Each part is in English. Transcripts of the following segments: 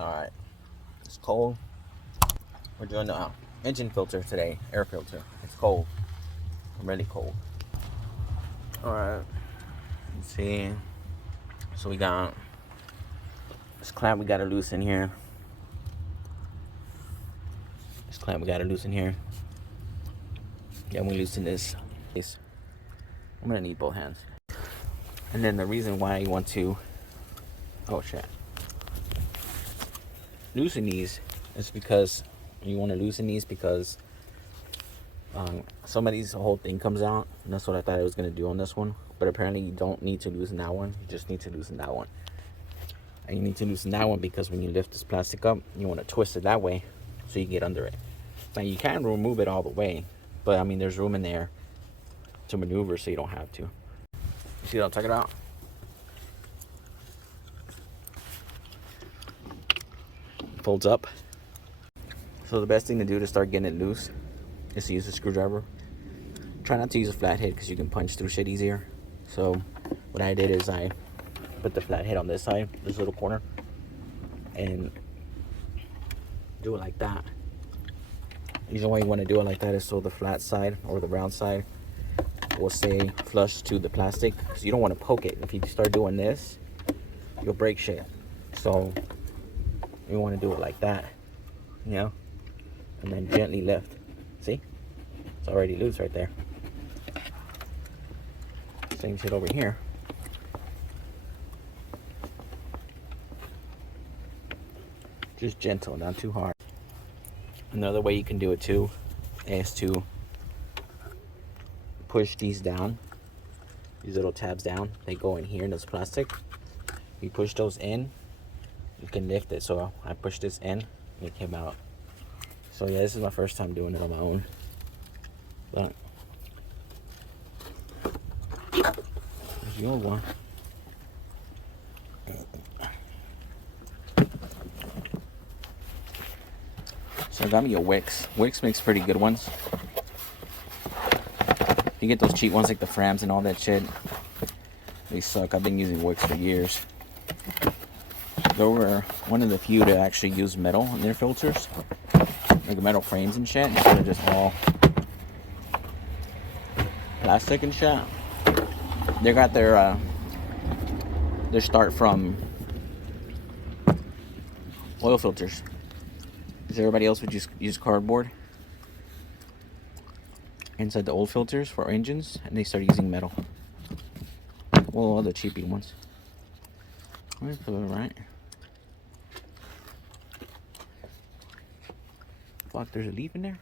Alright, it's cold. We're doing the engine filter today, air filter. It's cold, really cold. Alright, let's see. So we got this clamp we gotta loosen here. Then we loosen this. I'm gonna need both hands. And then the reason why you want to, loosen these is because some of these, the whole thing comes out, and that's what I thought I was gonna do on this one. But apparently you don't need to loosen that one. You just need to loosen that one. And you need to loosen that one because when you lift this plastic up, you want to twist it that way so you can get under it. Now you can remove it all the way, but I mean there's room in there to maneuver so you don't have to. You see what I'm talking about? Folds up. So the best thing to do to start getting it loose is to use a screwdriver. Try not to use a flathead because you can punch through shit easier. So what I did is I put the flathead on this side, this little corner, and do it like that. The reason why you want to do it like that is so the flat side or the round side will stay flush to the plastic, because you don't want to poke it. If you start doing this, you'll break shit. So you want to do it like that, you know, and then gently lift. See, it's already loose right there. Same shit over here. Just gentle, not too hard. Another way you can do it too is to push these down, these little tabs down. They go in here in this plastic. You push those in, you can lift it. So I pushed this in and it came out. So yeah, this is my first time doing it on my own. But there's the old one. So I got me a Wix. Wix makes pretty good ones. You get those cheap ones like the Frams and all that shit, they suck. I've been using Wix for years. They were one of the few to actually use metal in their filters, like metal frames and shit, instead of just all plastic and shit. They got their start from oil filters. Because everybody else would just use cardboard inside the old filters for engines, and they started using metal. Well, all the cheapy ones. Right, right. Fuck, there's a leaf in there?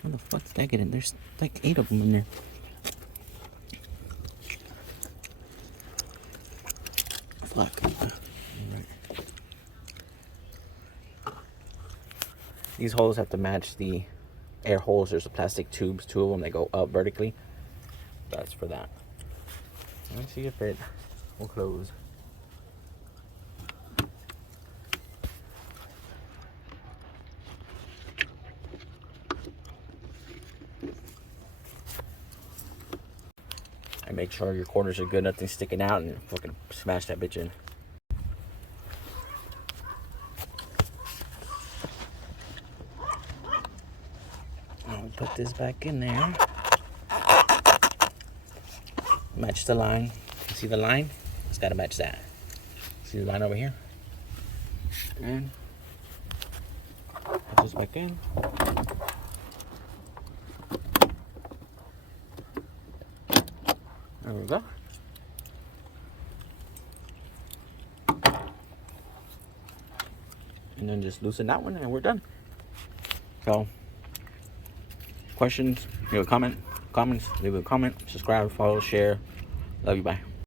Where the fuck did that get in? There's like 8 of them in there. Fuck. These holes have to match the air holes. There's a plastic tubes, 2 of them, they go up vertically. That's for that. Let's see if it will close. And make sure your corners are good, nothing's sticking out, and fucking smash that bitch in. Put this back in there. Match the line. You see the line? It's got to match that. See the line over here? And put this back in. There we go. And then just loosen that one and we're done. So, questions, leave a comment, leave a comment, subscribe, follow, share. Love you, bye.